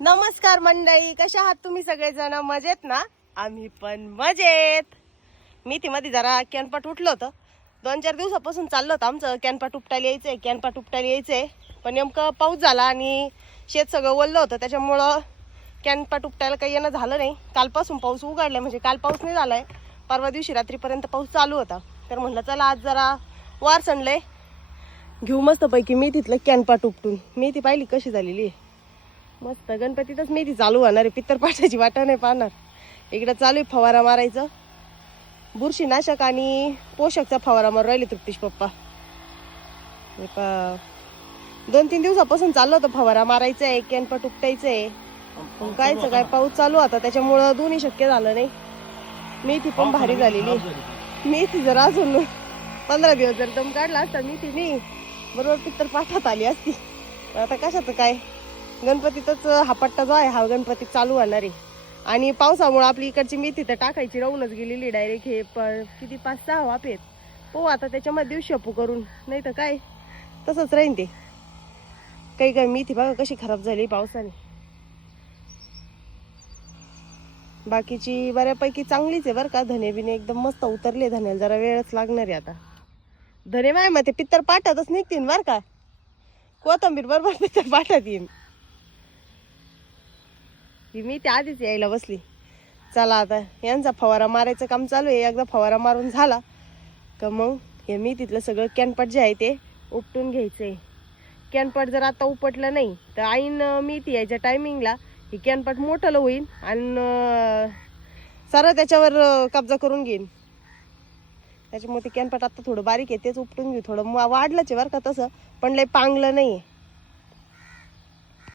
नमस्कार मंडळी, कशा आहात तुम्ही सगळेजण? मजेत ना? आम्ही पण मजेत. मध्ये जरा कॅनपाट उठलं होतं. 2-4 दिवसापासून चाललं होतं आमचं कॅनपाट उपटायला यायचंय. पण नेमकं पाऊस झाला आणि शेत सगळं ओललं होतं, त्याच्यामुळं कॅनपाट उपटायला काही येणं झालं नाही. कालपासून पाऊस उघडलाय, म्हणजे काल पाऊस नाही झालाय, परवा दिवशी रात्रीपर्यंत पाऊस चालू होता. तर म्हटलं चला आज जरा वार सणलंय, घेऊ मस्तपैकी मेथीतलं कॅनपाट उपटून. मेथी पाहिली कशी झालेली आहे, मस्त. गणपतीतच मेथी चालू होणार आहे, पित्तरपाठाची वाटा नाही पाहणार. इकडं चालू आहे फवारा मारायचं, बुरशीनाशक आणि पोषकचा फवारा मारू राहिले तृप्तीश पप्पा. 2-3 दिवसापासून चाललं होतं फवारा मारायचा आहे, कॅनपाट उपटायचंय. काय पाऊस चालू होता, त्याच्यामुळं दोन्ही शक्य झालं नाही. मेथी पण भारी झालेली. मेथी जर अजून 15 दिवस जर दम काढला असता मेथीने, बरोबर पित्तरपाठात आली असती. आता कशाचं काय, गणपतीतच हा पट्टा जो आहे हा गणपती चालू होणार आहे. आणि पावसामुळे आपली इकडची मेथी तर टाकायची राहूनच गेलेली डायरेक्ट. हे किती 5-6 वाफ आहेत. हो आता त्याच्यामध्ये शेपू करून, नाही तर काय तसंच राहीन ते. काही मेथी बघा कशी खराब झाली पावसाने. बाकीची बऱ्यापैकी चांगलीच आहे बरं का. धने बिने एकदम मस्त उतरले. धन्याला जरा वेळच लागणार आहे आता. धने माय मग ते पित्तर पाठातच निघतील बरं का. कोथंबीर बरोबर पित्तर पाठात येईन. मी त्या आधीच यायला बसली. चला आता यांचा फवारा मारायचं काम चालू आहे. एकदा फवारा मारून झाला का मग हे मी तिथलं सगळं कॅनपाट जे आहे ते उपटून घ्यायचंय. कॅनपाट जर आता उपटलं नाही तर आईन मेथी यायच्या टायमिंगला हे कॅनपाट मोठं होईल आणि सारं त्याच्यावर कब्जा करून घेईन. त्याच्यामुळे ते कॅनपाट आता थोडं बारीक आहे, तेच उपटून घेऊ. थोडं वाढलंच आहे बरं का तसं, पण लय पांगलं नाही आहे.